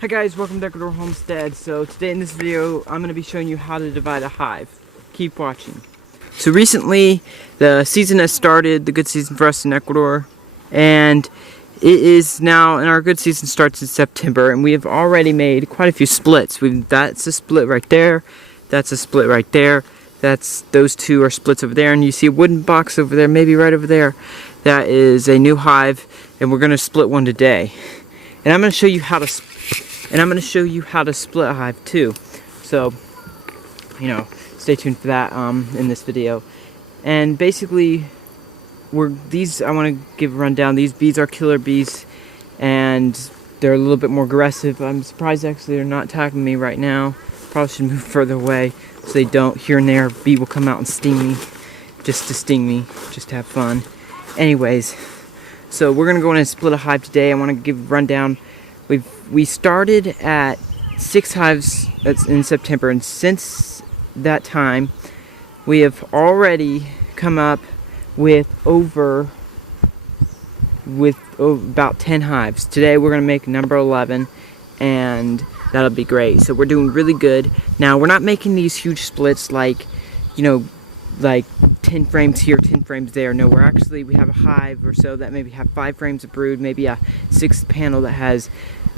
Hi guys, welcome to Ecuador Homestead. So today in this video, I'm going to be showing you how to divide a hive. Keep watching. So recently, the season has started, the good season for us in Ecuador, and it is now, and our good season starts in September, and we have already made quite a few splits. That's a split right there, that's a split right there, those two are splits over there, and you see a wooden box over there, maybe right over there. That is a new hive, and we're going to split one today. And I'm going to show you how to split a hive too. So, stay tuned for that in this video. And basically, I want to give a rundown. These bees are killer bees, and they're a little bit more aggressive. I'm surprised actually they're not attacking me right now. Probably should move further away so they don't. Here and there, a bee will come out and sting me, just to sting me, just to have fun. Anyways, so we're gonna go in and split a hive today. I want to give a rundown. We started at 6 hives in September, and since that time we have already come up with about 10 hives. Today we're going to make number 11, and that'll be great. So we're doing really good. Now we're not making these huge splits like 10 frames here, 10 frames there. No, we have a hive or so that maybe have 5 frames of brood, maybe a 6th panel that has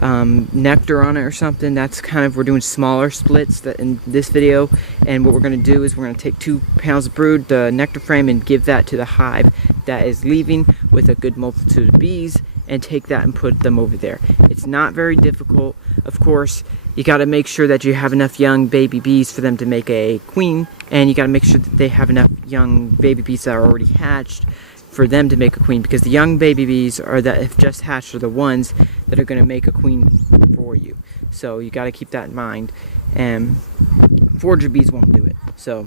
nectar on it or something. We're doing smaller splits in this video, and what we're going to do is we're going to take 2 panels of brood, the nectar frame, and give that to the hive that is leaving with a good multitude of bees, and take that and put them over there. It's not very difficult. Of course, you got to make sure that you have enough young baby bees for them to make a queen, and you got to make sure that they have enough young baby bees that are already hatched for them to make a queen, because the young baby bees that have just hatched are the ones that are going to make a queen for you. So you got to keep that in mind, and forager bees won't do it. So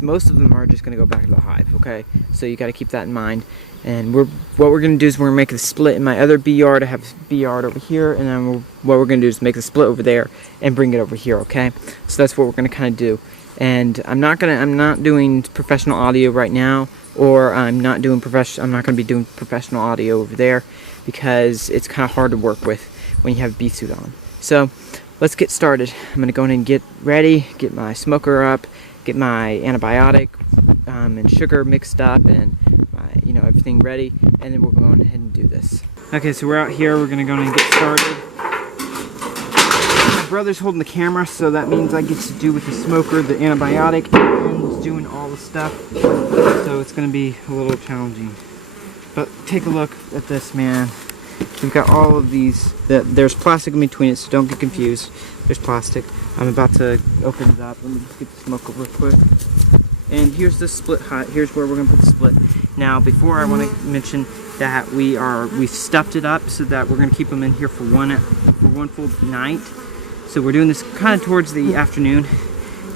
most of them are just going to go back to the hive. Okay, so you got to keep that in mind. And what we're going to do is we're going to make a split in my other bee yard. I have a bee yard over here, and then what we're going to do is make a split over there and bring it over here. Okay, so that's what we're going to kind of do. And I'm not doing professional audio right now, or I'm not going to be doing professional audio over there, because it's kind of hard to work with when you have a bee suit on. So let's get started. I'm going to go in and get ready, get my smoker up, get my antibiotic and sugar mixed up, and everything ready, and then we'll go on ahead and do this. Okay, so we're out here. We're going to go in and get started. My brother's holding the camera, so that means I get to do with the smoker, the antibiotic, and doing all the stuff. So it's going to be a little challenging. But take a look at this, man. We've got all of these. There's plastic in between it, so don't get confused. There's plastic. I'm about to open it up. Let me just get the smoker real quick. And here's the split hive. Here's where we're going to put the split. Now, before, I want to mention that we've stuffed it up so that we're going to keep them in here for one full night. So we're doing this kind of towards the afternoon,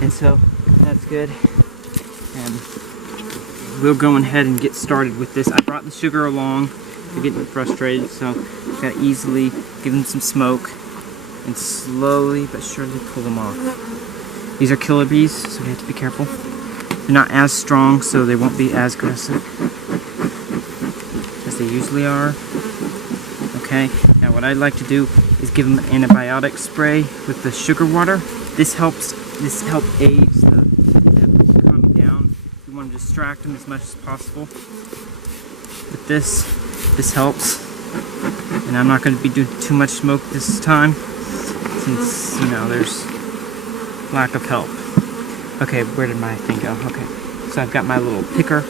and so that's good. And we'll go ahead and get started with this. I brought the sugar along. They're getting frustrated, so I've got to easily give them some smoke and slowly but surely pull them off. These are killer bees, so we have to be careful. They're not as strong, so they won't be as aggressive as they usually are. Okay, now what I like to do is give them an antibiotic spray with the sugar water. This helps aid them calming down. We want to distract them as much as possible. With this helps. And I'm not going to be doing too much smoke this time, since, there's lack of help. Okay, where did my thing go? Okay, so I've got my little picker,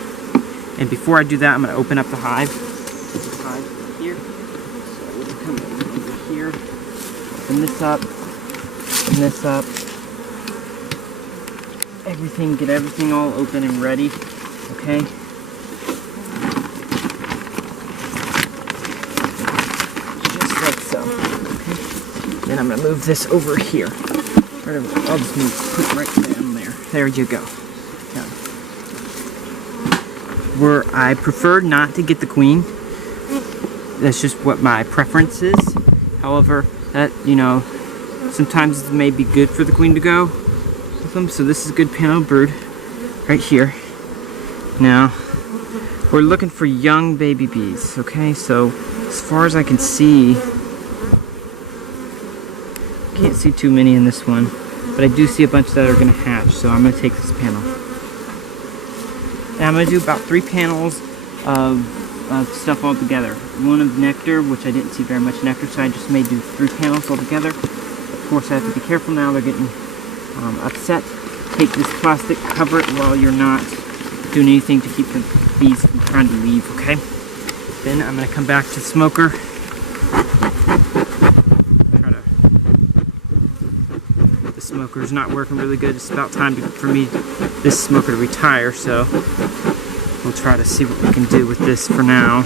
and before I do that, I'm going to open up the hive. This is the hive here. So we'll come over here, open this up, open this up. Get everything all open and ready. Okay. Just like so. Okay. Then I'm going to move this over here. I'll just put it right down there. There you go. Now, I prefer not to get the queen. That's just what my preference is. However, sometimes it may be good for the queen to go with them. So this is a good panel of brood right here. Now, we're looking for young baby bees. Okay, so as far as I can see, can't see too many in this one, but I do see a bunch that are going to hatch, so I'm going to take this panel. And I'm going to do about 3 panels of stuff all together. One of nectar, which I didn't see very much nectar, so I just may do 3 panels all together. Of course, I have to be careful now, they're getting upset. Take this plastic, cover it while you're not doing anything to keep the bees from trying to leave, okay? Then I'm going to come back to the smoker. The smoker's not working really good. It's about time for me, this smoker, to retire, so we'll try to see what we can do with this for now.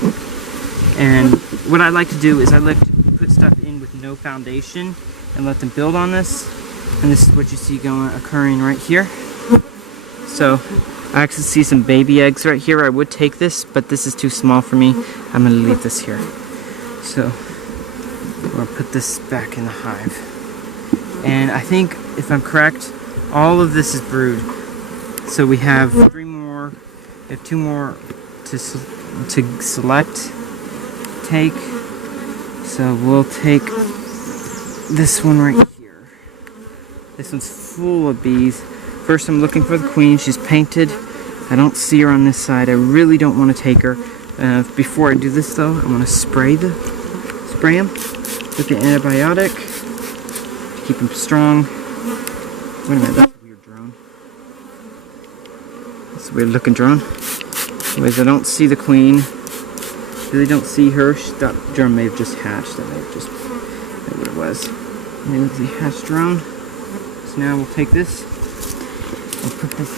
And what I like to do is I like to put stuff in with no foundation and let them build on this. And this is what you see occurring right here. So I actually see some baby eggs right here. I would take this, but this is too small for me. I'm going to leave this here. So I'll put this back in the hive. And I think, if I'm correct, all of this is brood. So we have 3 more, we have 2 more to select, take. So we'll take this one right here. This one's full of bees. First I'm looking for the queen. She's painted. I don't see her on this side. I really don't want to take her. Before I do this though, I want to spray them with the antibiotic to keep them strong. Wait a minute, that's a weird drone. That's a weird looking drone. Anyways, I don't see the queen. Really don't see her. That drone may have just hatched. That may have just been what it was. And there's the hatched drone. So now we'll take this. We'll put this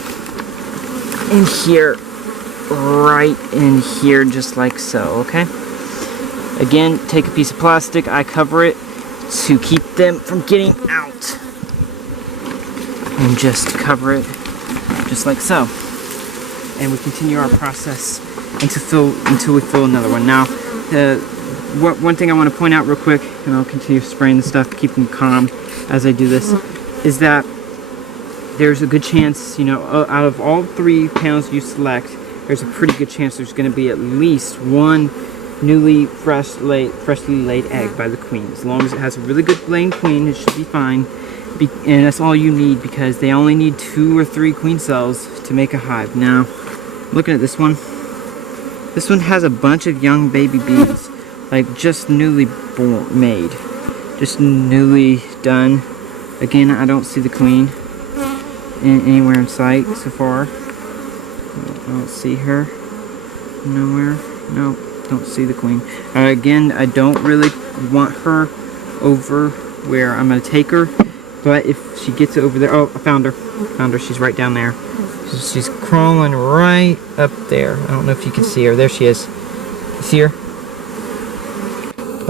in here, right in here, just like so, okay? Again, take a piece of plastic, I cover it to keep them from getting out. And just cover it, just like so. And we continue our process until we fill another one. Now, one thing I want to point out real quick, and I'll continue spraying the stuff to keep them calm as I do this, is that there's a good chance, you know, out of all 3 panels you select, there's a pretty good chance there's going to be at least 1 freshly laid egg by the queen. As long as it has a really good laying queen, it should be fine. And that's all you need, because they only need 2 or 3 queen cells to make a hive. Now, looking at this one has a bunch of young baby bees, like just newly made, just newly done. Again, I don't see the queen anywhere in sight so far. I don't see her nowhere. Nope, don't see the queen. Again, I don't really want her over where I'm going to take her, but if she gets over there, oh, I found her, she's right down there. She's crawling right up there. I don't know if you can see her. There she is. You see her?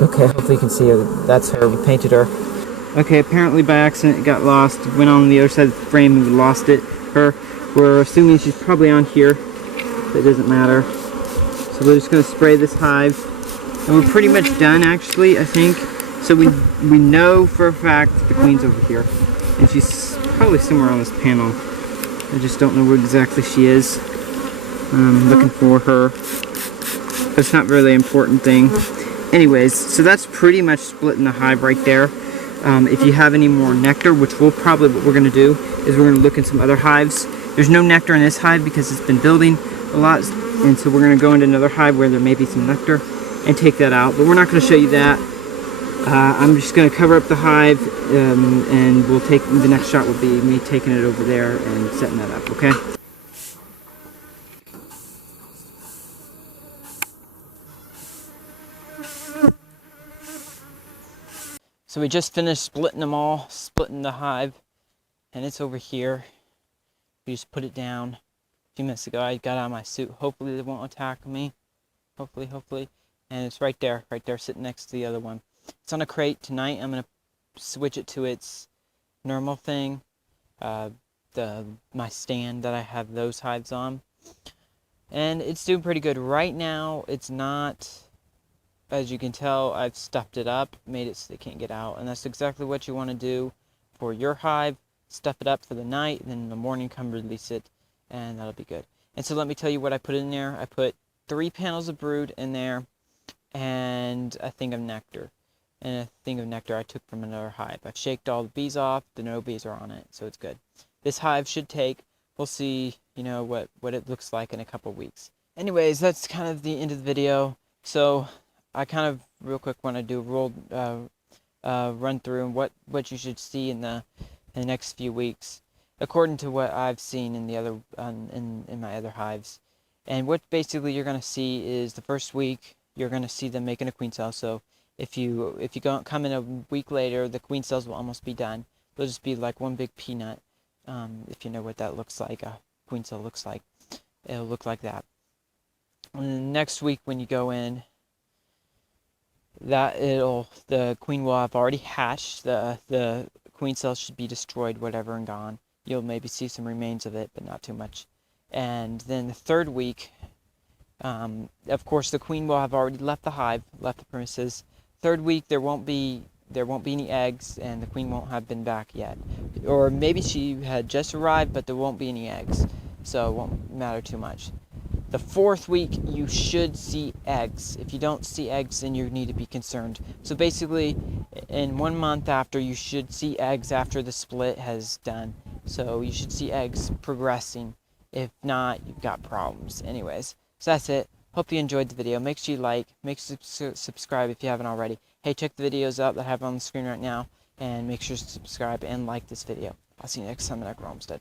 Okay, hopefully you can see her. That's her. We painted her. Okay, apparently by accident it got lost. Went on the other side of the frame and we lost it. We're assuming she's probably on here. But it doesn't matter. So we're just going to spray this hive. And we're pretty much done, actually, I think. So we know for a fact that the queen's over here. And she's probably somewhere on this panel. I just don't know where exactly she is. I'm looking for her. But it's not really an important thing. Anyways, so that's pretty much splitting the hive right there. If you have any more nectar, which what we're going to do is we're going to look in some other hives. There's no nectar in this hive because it's been building a lot, and so we're going to go into another hive where there may be some nectar and take that out, but we're not going to show you that. I'm just going to cover up the hive, and we'll take the next shot will be me taking it over there and setting that up, okay? So we just finished splitting them all, splitting the hive, and it's over here. We just put it down a few minutes ago. I got out of my suit. Hopefully they won't attack me. Hopefully. And it's right there, sitting next to the other one. It's on a crate. Tonight I'm going to switch it to its normal thing, my stand that I have those hives on. And it's doing pretty good. Right now it's not... As you can tell, I've stuffed it up, made it so they can't get out, and that's exactly what you want to do for your hive. Stuff it up for the night, then in the morning come release it, and that'll be good. And so let me tell you what I put in there. I put 3 panels of brood in there, and a thing of nectar. and a thing of nectar I took from another hive. I've shaked all the bees off, no bees are on it, so it's good. This hive should take, we'll see, you know, what it looks like in a couple weeks. Anyways, that's kind of the end of the video. So I kind of real quick want to do a run through and what you should see in the next few weeks, according to what I've seen in the other in my other hives. And what basically you're going to see is the first week you're going to see them making a queen cell. So if you come in a week later, the queen cells will almost be done. They'll just be like one big peanut. If you know what that looks like, a queen cell looks like, it'll look like that. And next week when you go in, the queen will have already hatched. The queen cell should be destroyed, whatever, and gone. You'll maybe see some remains of it, but not too much. And then the third week, of course, the queen will have already left the hive, left the premises. Third week, there won't be any eggs, and the queen won't have been back yet. Or maybe she had just arrived, but there won't be any eggs, so it won't matter too much. The fourth week, you should see eggs. If you don't see eggs, then you need to be concerned. So basically, in 1 month after, you should see eggs after the split has done. So you should see eggs progressing. If not, you've got problems. Anyways, so that's it. Hope you enjoyed the video. Make sure you like, make sure you subscribe if you haven't already. Hey, check the videos out that I have on the screen right now, and make sure to subscribe and like this video. I'll see you next time at Homestead.